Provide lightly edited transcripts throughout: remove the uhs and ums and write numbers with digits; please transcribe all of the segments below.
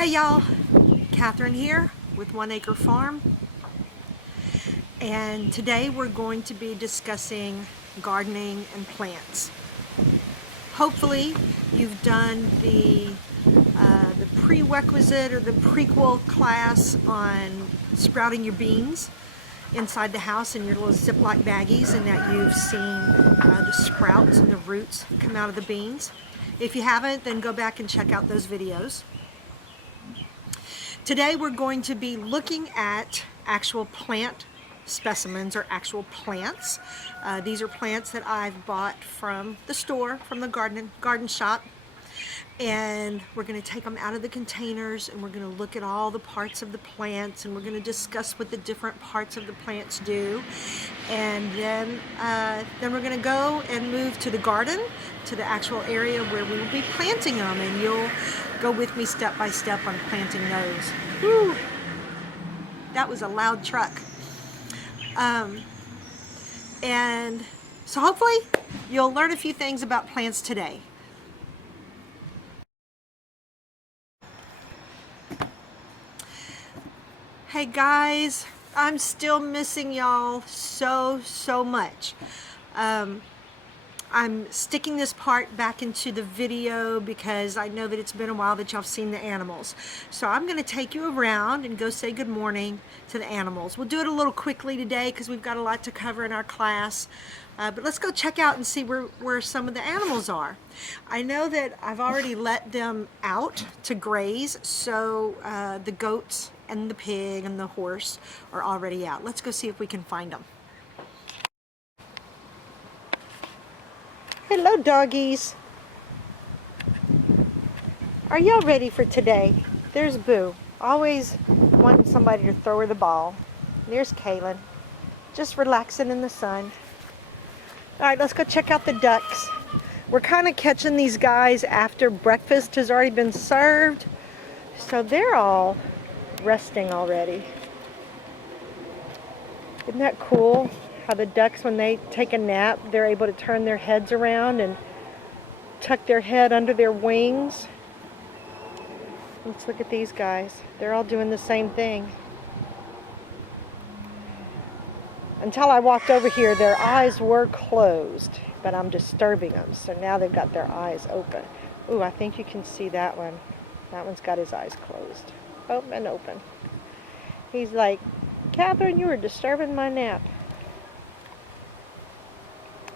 Hey y'all, Catherine here with 1 Acre Farm, and today we're going to be discussing gardening and plants. Hopefully you've done the prerequisite or the prequel class on sprouting your beans inside the house in your little Ziploc baggies, and that you've seen the sprouts and the roots come out of the beans. If you haven't, then go back and check out those videos. Today we're going to be looking at actual plant specimens or actual plants. These are plants that I've bought from the store, from the garden shop. And we're going to take them out of the containers and we're going to look at all the parts of the plants, and we're going to discuss what the different parts of the plants do. And then we're going to go and move to the garden, to the actual area where we will be planting them, and you'll go with me step by step on planting those. Woo! That was a loud truck. And so hopefully you'll learn a few things about plants today. Hey guys, I'm still missing y'all so much. I'm sticking this part back into the video because I know that it's been a while that y'all have seen the animals. So I'm going to take you around and go say good morning to the animals. We'll do it a little quickly today because we've got a lot to cover in our class. But let's go check out and see where some of the animals are. I know that I've already let them out to graze, so the goats and the pig and the horse are already out. Let's go see if we can find them. Hello, doggies. Are y'all ready for today? There's Boo, always wanting somebody to throw her the ball. There's Kaylin, just relaxing in the sun. All right, let's go check out the ducks. We're kind of catching these guys after breakfast has already been served, so they're all resting already. Isn't that cool? How the ducks, when they take a nap, they're able to turn their heads around and tuck their head under their wings. Let's look at these guys. They're all doing the same thing. Until I walked over here, their eyes were closed, but I'm disturbing them, so now they've got their eyes open. Ooh, I think you can see that one. That one's got his eyes closed. Oh, and open. He's like, Catherine, you were disturbing my nap.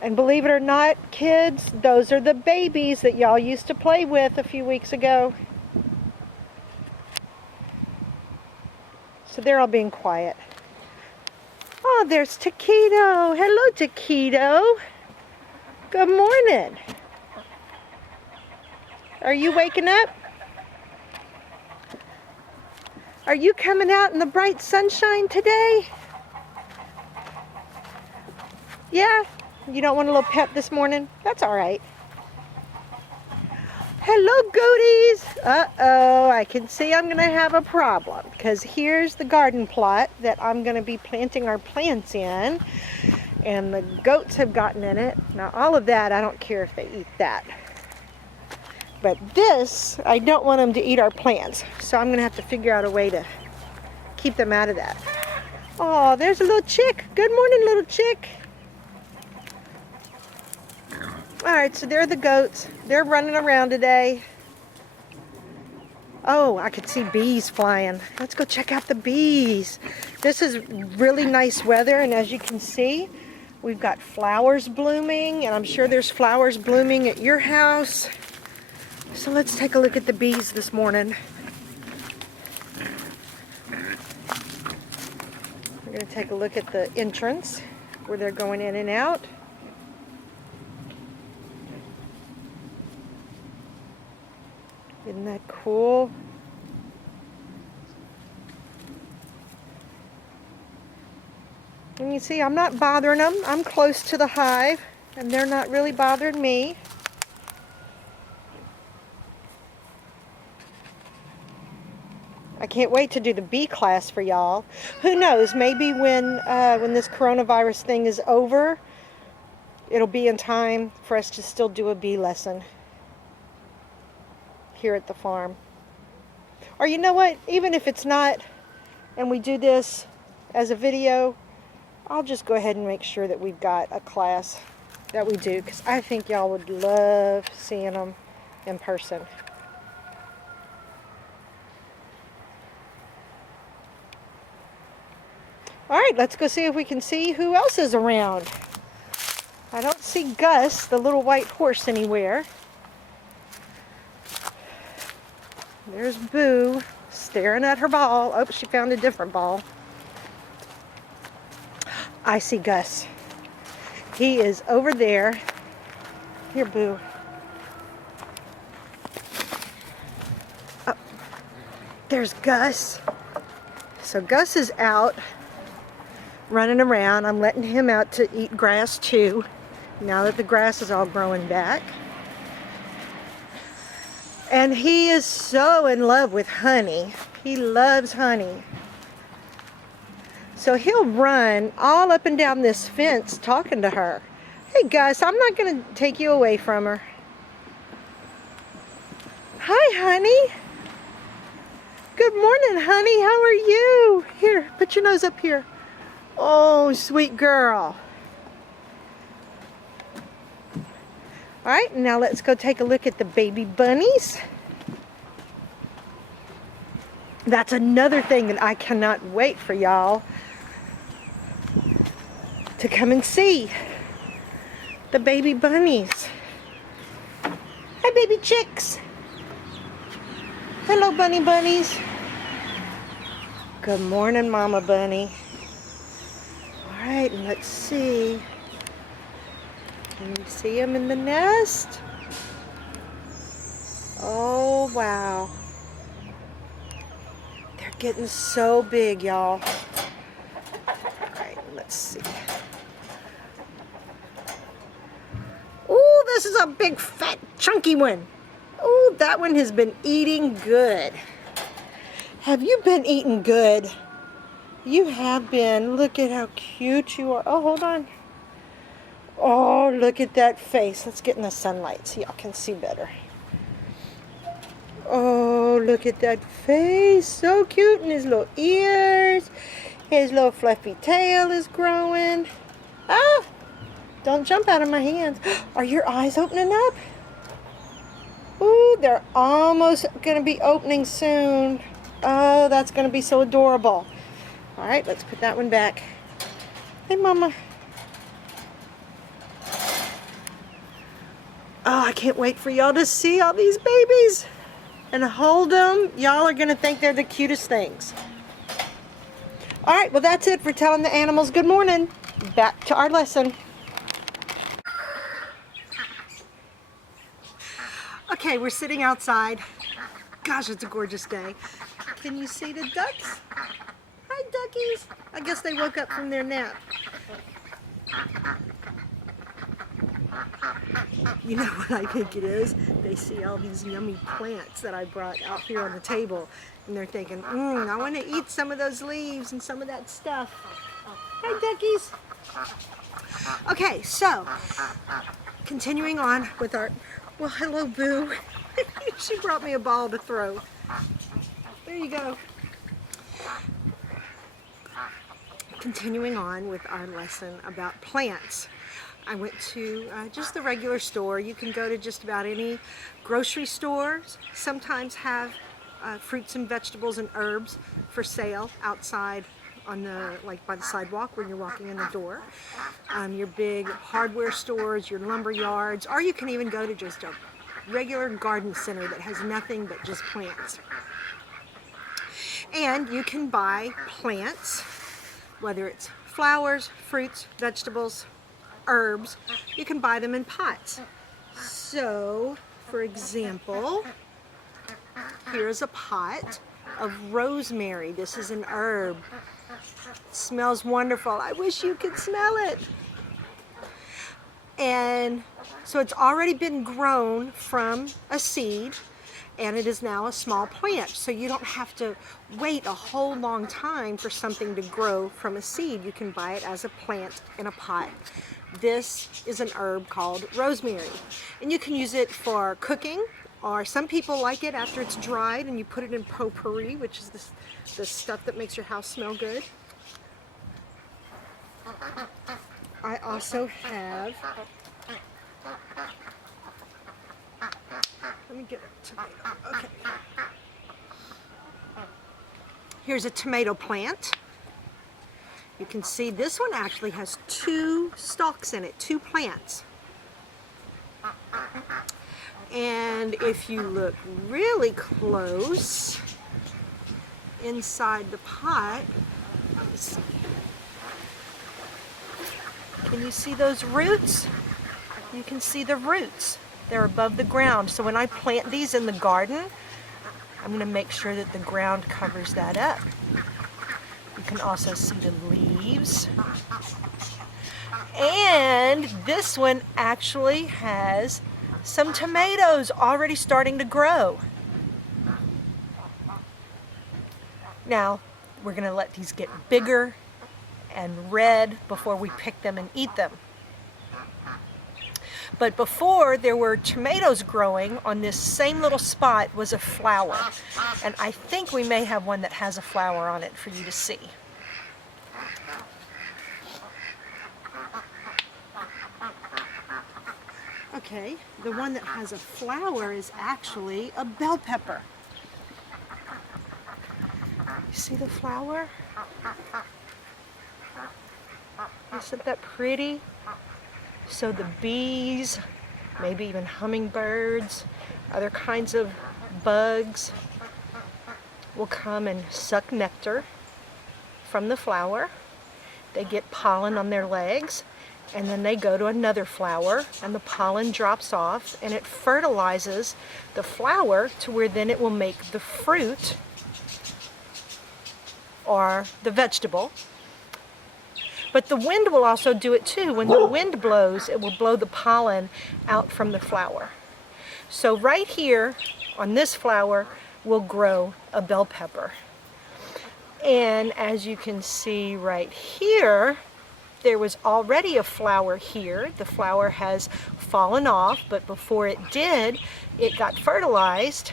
And believe it or not, kids, those are the babies that y'all used to play with a few weeks ago. So they're all being quiet. Oh, there's Taquito. Hello, Taquito. Good morning. Are you waking up? Are you coming out in the bright sunshine today? Yeah? You don't want a little pep this morning? That's all right. Hello, goaties. Uh-oh, I can see I'm going to have a problem, because here's the garden plot that I'm going to be planting our plants in, and the goats have gotten in it. Now, all of that, I don't care if they eat that. But this, I don't want them to eat our plants, so I'm going to have to figure out a way to keep them out of that. Oh, there's a little chick. Good morning, little chick. All right, so there are the goats. They're running around today. Oh, I could see bees flying. Let's go check out the bees. This is really nice weather, and as you can see, we've got flowers blooming, and I'm sure there's flowers blooming at your house. So let's take a look at the bees this morning. We're going to take a look at the entrance where they're going in and out. Isn't that cool? And you see, I'm not bothering them. I'm close to the hive, and they're not really bothering me. I can't wait to do the bee class for y'all. Who knows, maybe when this coronavirus thing is over, it'll be in time for us to still do a bee lesson here at the farm. Or you know what, even if it's not, and we do this as a video, I'll just go ahead and make sure that we've got a class that we do, because I think y'all would love seeing them in person. All right, let's go see if we can see who else is around. I don't see Gus, the little white horse, anywhere. There's Boo staring at her ball. Oh, she found a different ball. I see Gus. He is over there. Here, Boo. Oh, there's Gus. So Gus is out running around. I'm letting him out to eat grass too, now that the grass is all growing back. And he is so in love with honey. He loves honey. So he'll run all up and down this fence talking to her. Hey Gus, I'm not going to take you away from her. Hi, honey. Good morning, honey. How are you? Here, put your nose up here. Oh, sweet girl. All right, now let's go take a look at the baby bunnies. That's another thing that I cannot wait for y'all to come and see. The baby bunnies. Hi, baby chicks. Hello, bunny bunnies. Good morning, Mama Bunny. All right, let's see. Can you see them in the nest? Oh, wow. They're getting so big, y'all. All right, let's see. Ooh, this is a big, fat, chunky one. Ooh, that one has been eating good. Have you been eating good? You have been. Look at how cute you are. Oh, hold on. Oh, look at that face. Let's get in the sunlight so y'all can see better. Oh, look at that face. So cute. And his little ears. His little fluffy tail is growing. Ah! Don't jump out of my hands. Are your eyes opening up? Ooh, they're almost going to be opening soon. Oh, that's going to be so adorable. All right, let's put that one back. Hey, Mama. Oh, I can't wait for y'all to see all these babies and hold them. Y'all are going to think they're the cutest things. All right, well, that's it for telling the animals good morning. Back to our lesson. Okay, we're sitting outside. Gosh, it's a gorgeous day. Can you see the ducks? Hi, duckies. I guess they woke up from their nap. You know what I think it is? They see all these yummy plants that I brought out here on the table, and they're thinking, I want to eat some of those leaves and some of that stuff. Hi, duckies. Okay, so, continuing on with our... Well, hello, Boo. She brought me a ball to throw. There you go. Continuing on with our lesson about plants. I went to just the regular store. You can go to just about any grocery stores. Sometimes have fruits and vegetables and herbs for sale outside on the, like by the sidewalk when you're walking in the door. Your big hardware stores, your lumber yards, or you can even go to just a regular garden center that has nothing but just plants. And you can buy plants, whether it's flowers, fruits, vegetables, herbs, you can buy them in pots. So, for example, here's a pot of rosemary. This is an herb. It smells wonderful. I wish you could smell it. And so it's already been grown from a seed, and it is now a small plant. So you don't have to wait a whole long time for something to grow from a seed. You can buy it as a plant in a pot. This is an herb called rosemary, and you can use it for cooking Or some people like it after it's dried and you put it in potpourri, which is the stuff that makes your house smell good. I also have, let me get a tomato. Okay. Here's a tomato plant. You can see this one actually has 2 stalks in it, 2 plants. And if you look really close inside the pot, let me see. Can you see those roots? You can see the roots. They're above the ground. So when I plant these in the garden, I'm going to make sure that the ground covers that up. You can also see the leaves. And this one actually has some tomatoes already starting to grow. Now, we're going to let these get bigger and red before we pick them and eat them. But before there were tomatoes growing, on this same little spot was a flower. And I think we may have one that has a flower on it for you to see. Okay, the one that has a flower is actually a bell pepper. You see the flower? Isn't that pretty? So the bees, maybe even hummingbirds, other kinds of bugs will come and suck nectar from the flower. They get pollen on their legs, and then they go to another flower, and the pollen drops off, and it fertilizes the flower to where then it will make the fruit or the vegetable. But the wind will also do it too. When the wind blows, it will blow the pollen out from the flower. So right here on this flower will grow a bell pepper. And as you can see right here, there was already a flower here. The flower has fallen off, but before it did, it got fertilized.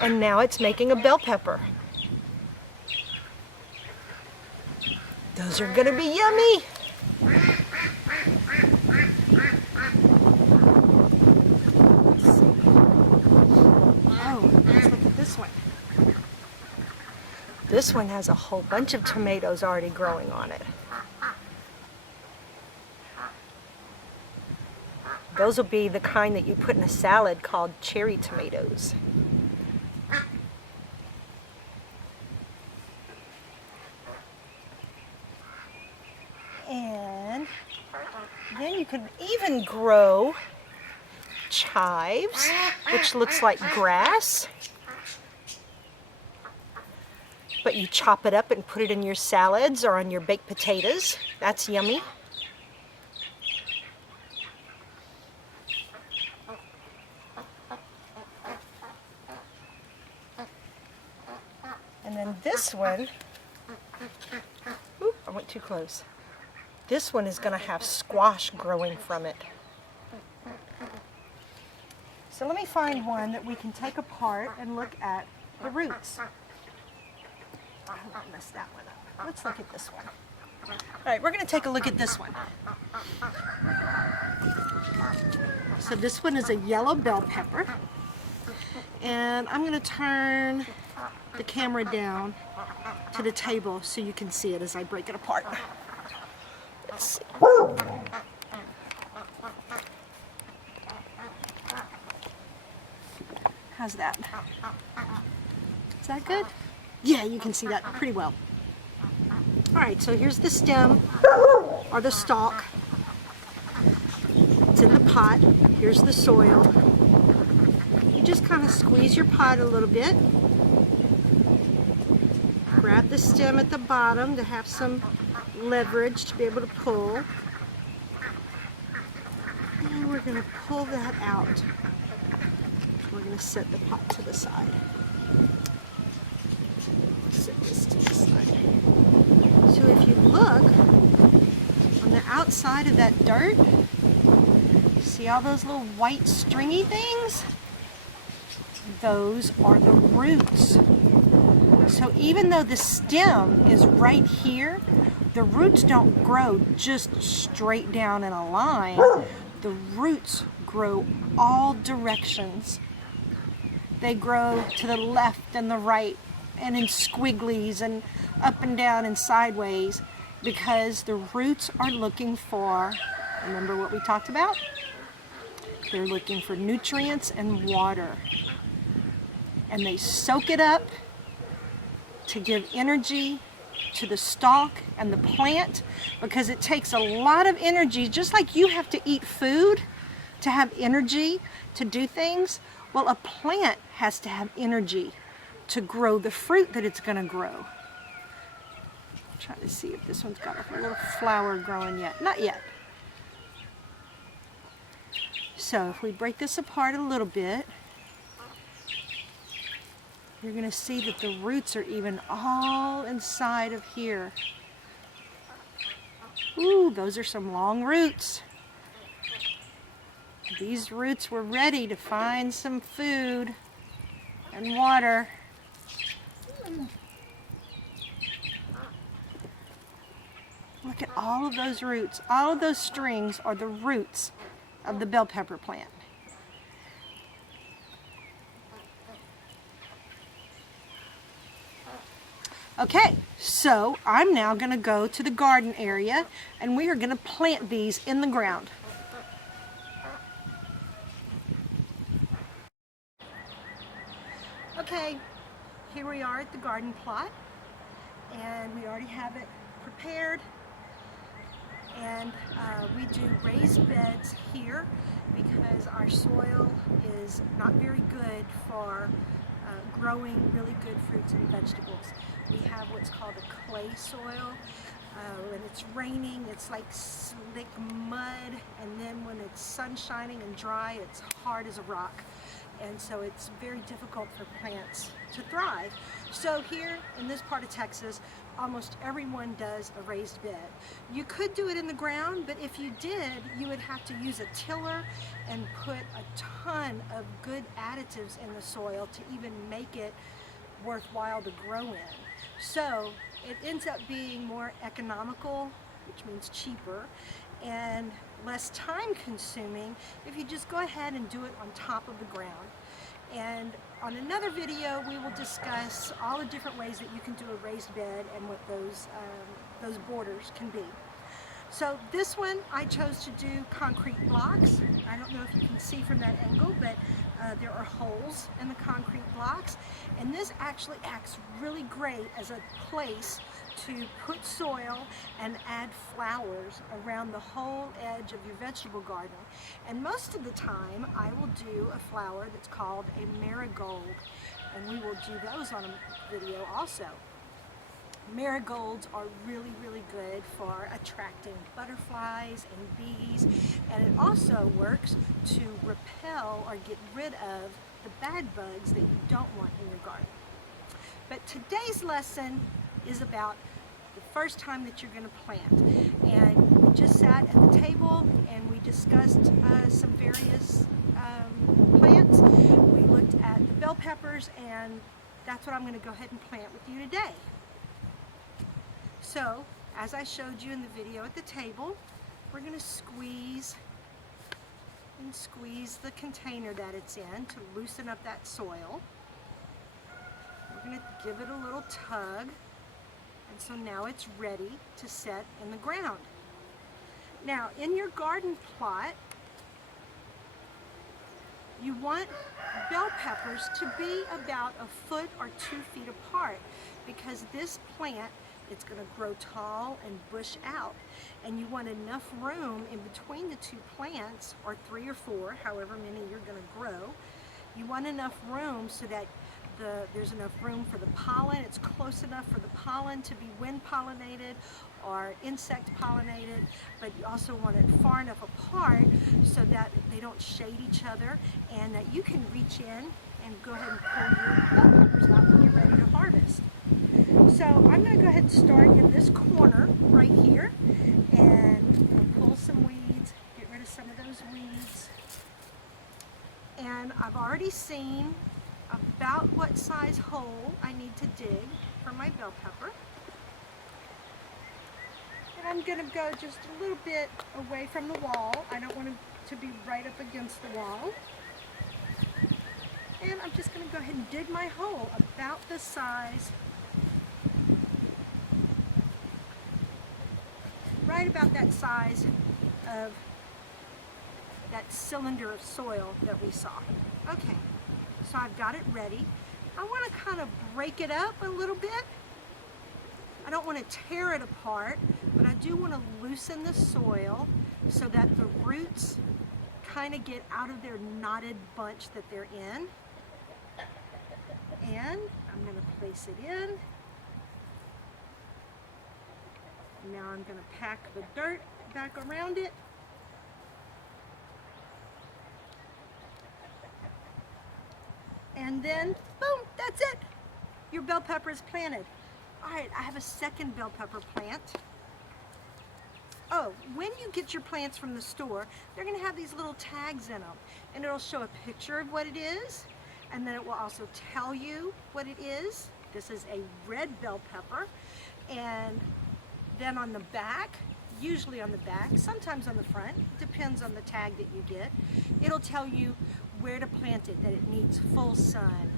And now it's making a bell pepper. Those are gonna be yummy. Oh, let's look at this one. This one has a whole bunch of tomatoes already growing on it. Those will be the kind that you put in a salad called cherry tomatoes. And then you could even grow chives, which looks like grass. But you chop it up and put it in your salads or on your baked potatoes. That's yummy. And then this one, oop, I went too close. This one is going to have squash growing from it. So let me find one that we can take apart and look at the roots. I messed that one up. Let's look at this one. All right, we're going to take a look at this one. So this one is a yellow bell pepper. And I'm going to turn the camera down to the table so you can see it as I break it apart. Let's see. How's that? Is that good? Yeah, you can see that pretty well. All right, so here's the stem or the stalk. It's in the pot. Here's the soil. You just kind of squeeze your pot a little bit. Grab the stem at the bottom to have some leverage to be able to pull. And we're going to pull that out. We're going to set the pot to the side. Set this to the side. So if you look on the outside of that dirt, See all those little white stringy things? Those are the roots. So even though the stem is right here, the roots don't grow just straight down in a line. The roots grow all directions. They grow to the left and the right and in squigglies and up and down and sideways because the roots are looking for, remember what we talked about? They're looking for nutrients and water. And they soak it up to give energy to the stalk and the plant, because it takes a lot of energy, just like you have to eat food to have energy to do things. Well, a plant has to have energy to grow the fruit that it's going to grow. Try to see if this one's got a little flower growing yet. Not yet. So if we break this apart a little bit, you're going to see that the roots are even all inside of here. Ooh, those are some long roots. These roots were ready to find some food and water. Look at all of those roots. All of those strings are the roots of the bell pepper plant. Okay, so I'm now going to go to the garden area and we are going to plant these in the ground. Okay, here we are at the garden plot and we already have it prepared, and we do raised beds here because our soil is not very good for growing really good fruits and vegetables. We have what's called a clay soil. When it's raining, it's like slick mud, and then when it's sun shining and dry, it's hard as a rock. And so it's very difficult for plants to thrive. So here in this part of Texas, almost everyone does a raised bed. You could do it in the ground, but if you did, you would have to use a tiller and put a ton of good additives in the soil to even make it worthwhile to grow in. So it ends up being more economical, which means cheaper, and less time consuming if you just go ahead and do it on top of the ground. And on another video we will discuss all the different ways that you can do a raised bed and what those borders can be. So this one I chose to do concrete blocks. I don't know if you can see from that angle, but there are holes in the concrete blocks, and this actually acts really great as a place to put soil and add flowers around the whole edge of your vegetable garden. And most of the time I will do a flower that's called a marigold, and we will do those on a video also. Marigolds are really, really good for attracting butterflies and bees, and it also works to repel or get rid of the bad bugs that you don't want in your garden. But today's lesson is about the first time that you're going to plant. And we just sat at the table and we discussed some various plants. We looked at the bell peppers, and that's what I'm going to go ahead and plant with you today. So, as I showed you in the video at the table, we're going to squeeze the container that it's in to loosen up that soil. We're going to give it a little tug, and so now it's ready to set in the ground. Now, in your garden plot, you want bell peppers to be about 1 foot or 2 feet apart, because this plant, it's going to grow tall and bush out, and you want enough room in between the two plants, or 3 or 4, however many you're going to grow. You want enough room so that there's enough room for the pollen. It's close enough for the pollen to be wind pollinated or insect pollinated, but you also want it far enough apart so that they don't shade each other, and that you can reach in and go ahead and pull your bell peppers out when you're ready to harvest. So I'm going to go ahead and start in this corner right here and pull some weeds, get rid of some of those those weeds. And I've already seen about what size hole I need to dig for my bell pepper. And I'm going to go just a little bit away from the wall. I don't want it to be right up against the wall. And I'm just going to go ahead and dig my hole about the size, right about that size of that cylinder of soil that we saw. Okay, so I've got it ready. I want to kind of break it up a little bit. I don't want to tear it apart, but I do want to loosen the soil so that the roots kind of get out of their knotted bunch that they're in. And I'm going to place it in. Now I'm going to pack the dirt back around it. And then, boom, that's it. Your bell pepper is planted. All right, I have a second bell pepper plant. Oh, when you get your plants from the store, they're going to have these little tags in them. And it'll show a picture of what it is. And then it will also tell you what it is. This is a red bell pepper. And then on the back, usually on the back, sometimes on the front, depends on the tag that you get, it'll tell you where to plant it, that it needs full sun,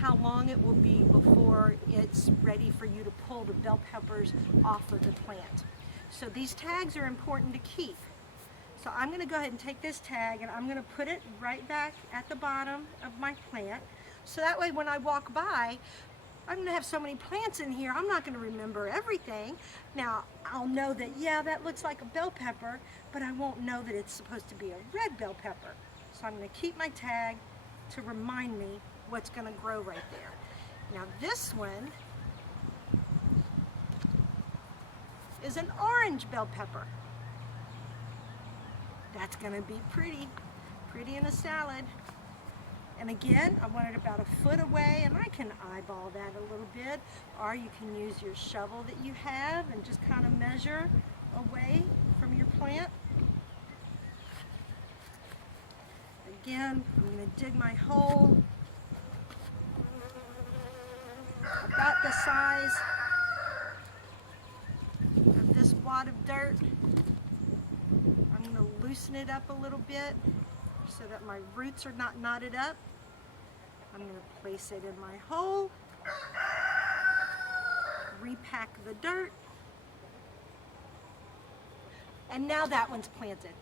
how long it will be before it's ready for you to pull the bell peppers off of the plant. So these tags are important to keep. So I'm going to go ahead and take this tag and I'm going to put it right back at the bottom of my plant. So that way when I walk by, I'm going to have so many plants in here, I'm not going to remember everything. Now, I'll know that, yeah, that looks like a bell pepper, but I won't know that it's supposed to be a red bell pepper. So I'm going to keep my tag to remind me what's going to grow right there. Now this one is an orange bell pepper. That's going to be pretty in a salad. And again, I want it about a foot away, and I can eyeball that a little bit, or you can use your shovel that you have and just kind of measure away from your plant. Again, I'm going to dig my hole about the size of this wad of dirt. I'm going to loosen it up a little bit so that my roots are not knotted up. I'm going to place it in my hole, repack the dirt, and now that one's planted.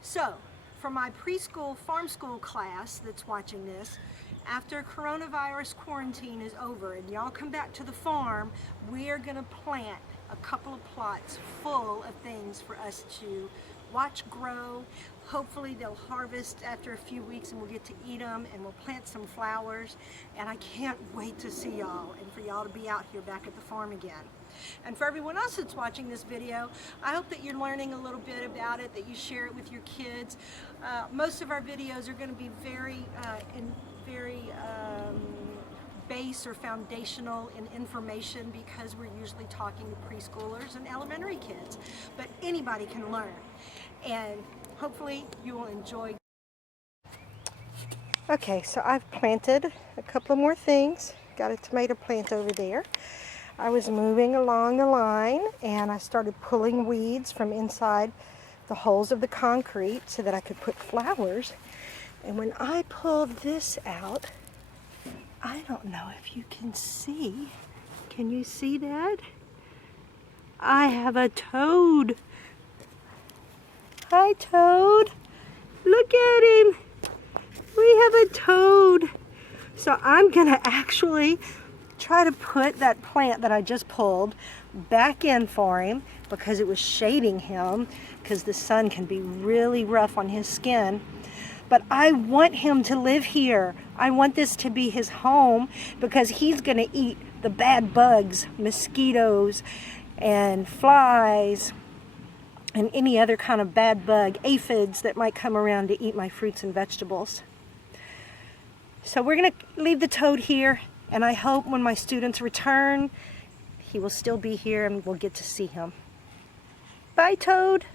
So, for my preschool farm school class that's watching this, after coronavirus quarantine is over and y'all come back to the farm, we're going to plant a couple of plots full of things for us to watch grow. Hopefully they'll harvest after a few weeks and we'll get to eat them, and we'll plant some flowers. And I can't wait to see y'all and for y'all to be out here back at the farm again. And for everyone else that's watching this video, I hope that you're learning a little bit about it, that you share it with your kids. Most of our videos are going to be very base or foundational in information, because we're usually talking to preschoolers and elementary kids. But anybody can learn, and hopefully you will enjoy. Okay, so I've planted a couple of more things. Got a tomato plant over there. I was moving along the line and I started pulling weeds from inside the holes of the concrete so that I could put flowers. And when I pulled this out, I don't know if you can see. Can you see that? I have a toad. Hi, Toad. Look at him. We have a toad. So I'm going to actually try to put that plant that I just pulled back in for him, because it was shading him, because the sun can be really rough on his skin. But I want him to live here. I want this to be his home, because he's going to eat the bad bugs, mosquitoes and flies and any other kind of bad bug, aphids that might come around to eat my fruits and vegetables. So we're going to leave the toad here, and I hope when my students return, he will still be here and we'll get to see him. Bye, Toad.